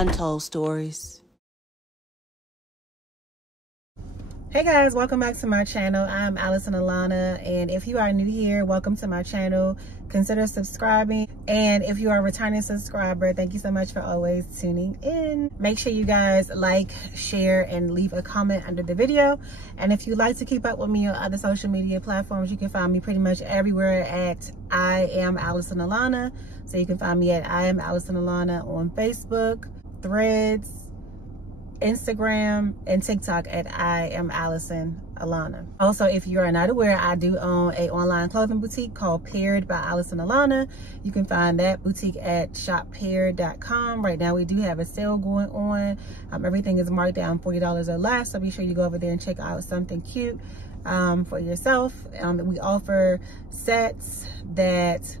Untold Stories. Hey guys, welcome back to my channel. I'm AllisonAlanna, and if you are new here, welcome to my channel. Consider subscribing, and if you are a returning subscriber, thank you so much for always tuning in. Make sure you guys like, share, and leave a comment under the video. And if you'd like to keep up with me on other social media platforms, you can find me pretty much everywhere at I am AllisonAlanna. So you can find me at I am AllisonAlanna on Facebook, Threads, Instagram, and TikTok at I am AllisonAlanna. Also, if you are not aware, I do own an online clothing boutique called Paired by AllisonAlanna. You can find that boutique at shoppaired.com. Right now we do have a sale going on. Everything is marked down $40 or less, so be sure you go over there and check out something cute for yourself. We offer sets that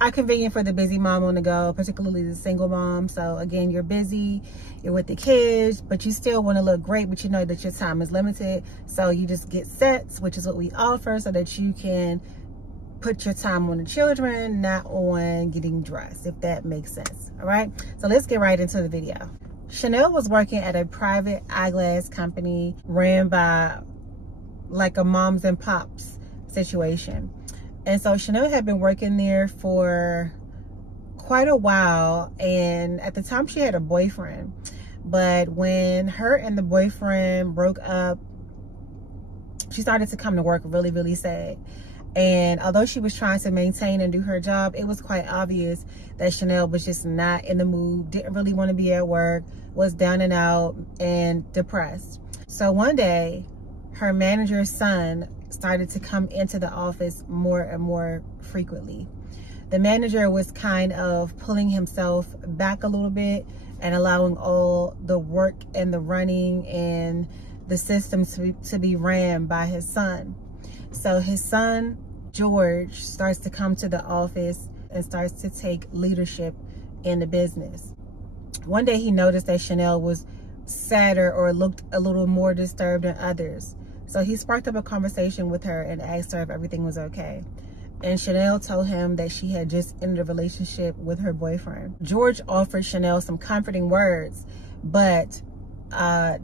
are convenient for the busy mom on the go, particularly the single mom. So again, you're busy, you're with the kids, but you still want to look great, but you know that your time is limited. So you just get sets, which is what we offer, so that you can put your time on the children, not on getting dressed, if that makes sense. All right, so let's get right into the video. Chanel was working at a private eyeglass company ran by like a moms and pops situation. And so Chanel had been working there for quite a while, and at the time she had a boyfriend. But when her and the boyfriend broke up, she started to come to work really, really sad. And although she was trying to maintain and do her job, it was quite obvious that Chanel was just not in the mood, didn't really want to be at work, was down and out and depressed. So one day, her manager's son started to come into the office more and more frequently. The manager was kind of pulling himself back a little bit and allowing all the work and the running and the systems to be ran by his son. So his son, George, starts to come to the office and starts to take leadership in the business. One day he noticed that Chanel was sadder or looked a little more disturbed than others. So he sparked up a conversation with her and asked her if everything was okay. And Chanel told him that she had just ended a relationship with her boyfriend. George offered Chanel some comforting words, but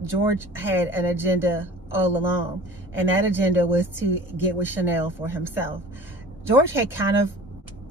George had an agenda all along. And that agenda was to get with Chanel for himself. George had kind of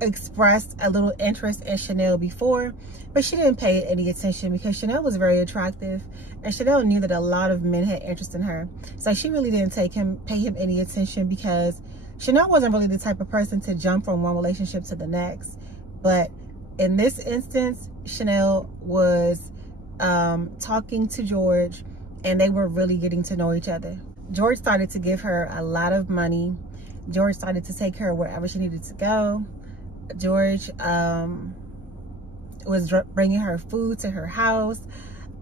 expressed a little interest in Chanel before, but she didn't pay it any attention because Chanel was very attractive, and Chanel knew that a lot of men had interest in her. So she really didn't pay him any attention, because Chanel wasn't really the type of person to jump from one relationship to the next. But in this instance, Chanel was talking to George, and they were really getting to know each other. George started to give her a lot of money. George started to take her wherever she needed to go. George was bringing her food to her house.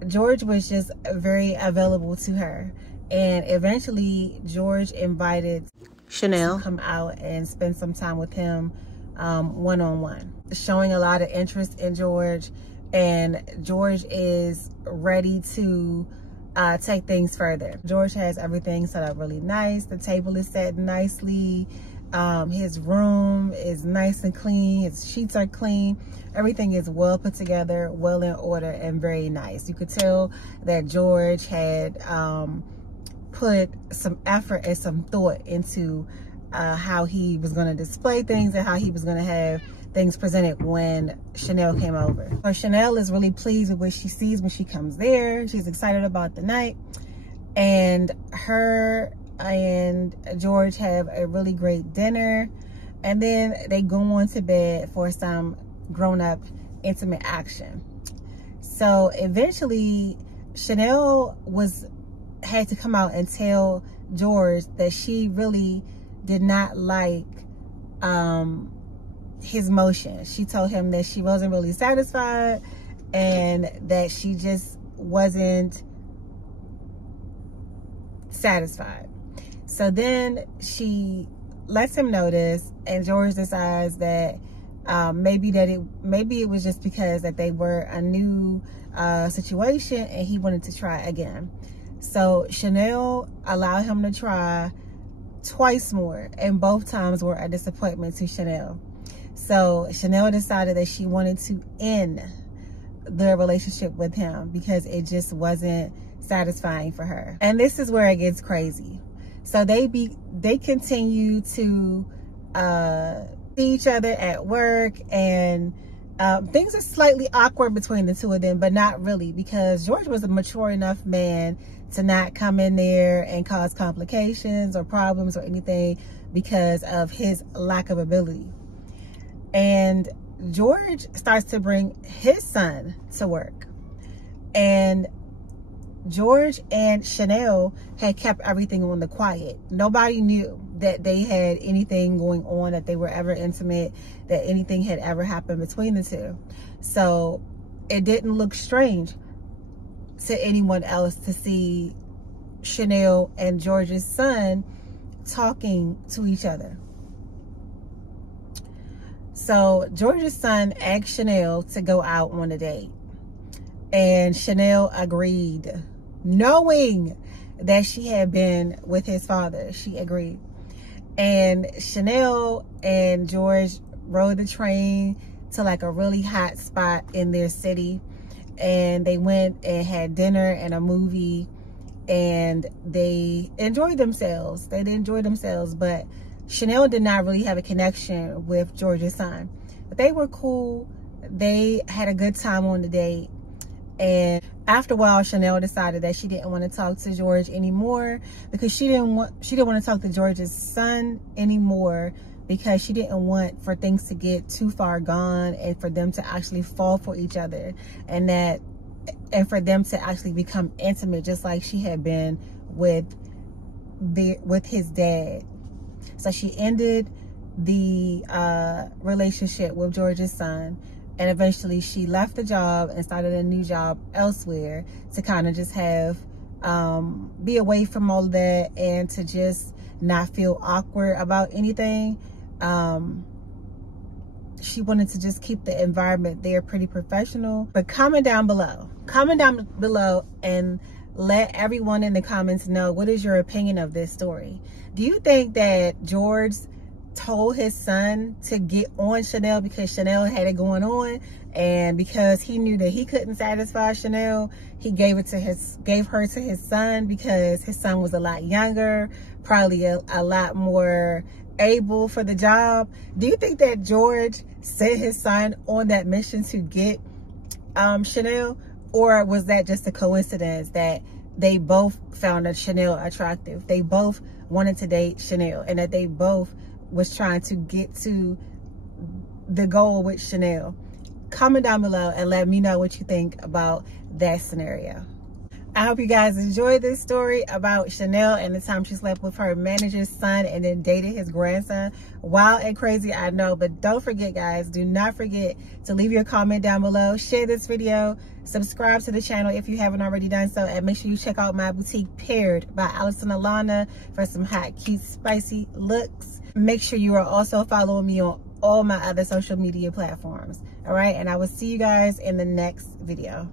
George was just very available to her. And eventually, George invited Chanel to come out and spend some time with him one-on-one, showing a lot of interest in George. And George is ready to take things further. George has everything set up really nice. The table is set nicely. His room is nice and clean. His sheets are clean. Everything is well put together, well in order, and very nice. You could tell that George had put some effort and some thought into how he was going to display things and how he was going to have things presented when Chanel came over. So Chanel is really pleased with what she sees when she comes there. She's excited about the night, and her and George have a really great dinner, and then they go on to bed for some grown-up intimate action. So eventually Chanel had to come out and tell George that she really did not like his motion. She told him that she wasn't really satisfied and that she just wasn't satisfied. So then she lets him know this, and George decides that maybe it was just because that they were a new situation and he wanted to try again. So Chanel allowed him to try twice more, and both times were a disappointment to Chanel. So Chanel decided that she wanted to end the relationship with him because it just wasn't satisfying for her. And this is where it gets crazy. So they continue to see each other at work, and things are slightly awkward between the two of them, but not really, because George was a mature enough man to not come in there and cause complications or problems or anything because of his lack of ability. And George starts to bring his son to work, and George and Chanel had kept everything on the quiet. Nobody knew that they had anything going on, that they were ever intimate, that anything had ever happened between the two. So it didn't look strange to anyone else to see Chanel and George's son talking to each other. So George's son asked Chanel to go out on a date, and Chanel agreed, knowing that she had been with his father. She agreed. And Chanel and George rode the train to like a really hot spot in their city, and they went and had dinner and a movie, and they enjoyed themselves. They enjoyed themselves, but Chanel did not really have a connection with George's son. But they were cool. They had a good time on the date. And after a while, Chanel decided that she didn't want to talk to George anymore, because she didn't want to talk to George's son anymore, because she didn't want for things to get too far gone and for them to actually fall for each other, and for them to actually become intimate, just like she had been with his dad. So she ended the relationship with George's son, and eventually she left the job and started a new job elsewhere to kind of just have be away from all of that and to just not feel awkward about anything. She wanted to just keep the environment there pretty professional. But comment down below and let everyone in the comments know, what is your opinion of this story? Do you think that George told his son to get on Chanel because Chanel had it going on, and because he knew that he couldn't satisfy Chanel, he gave her to his son, because his son was a lot younger, probably a lot more able for the job? Do you think that George sent his son on that mission to get Chanel, or was that just a coincidence that they both found Chanel attractive? They both wanted to date Chanel, and that they both was trying to get to the goal with Chanel? Comment down below and let me know what you think about that scenario. I hope you guys enjoyed this story about Chanel and the time she slept with her manager's son and then dated his grandson. Wild and crazy, I know, but don't forget, guys, do not forget to leave your comment down below, share this video, subscribe to the channel if you haven't already done so, and make sure you check out my boutique Paired by AllisonAlanna for some hot, cute, spicy looks. Make sure you are also following me on all my other social media platforms. All right, and I will see you guys in the next video.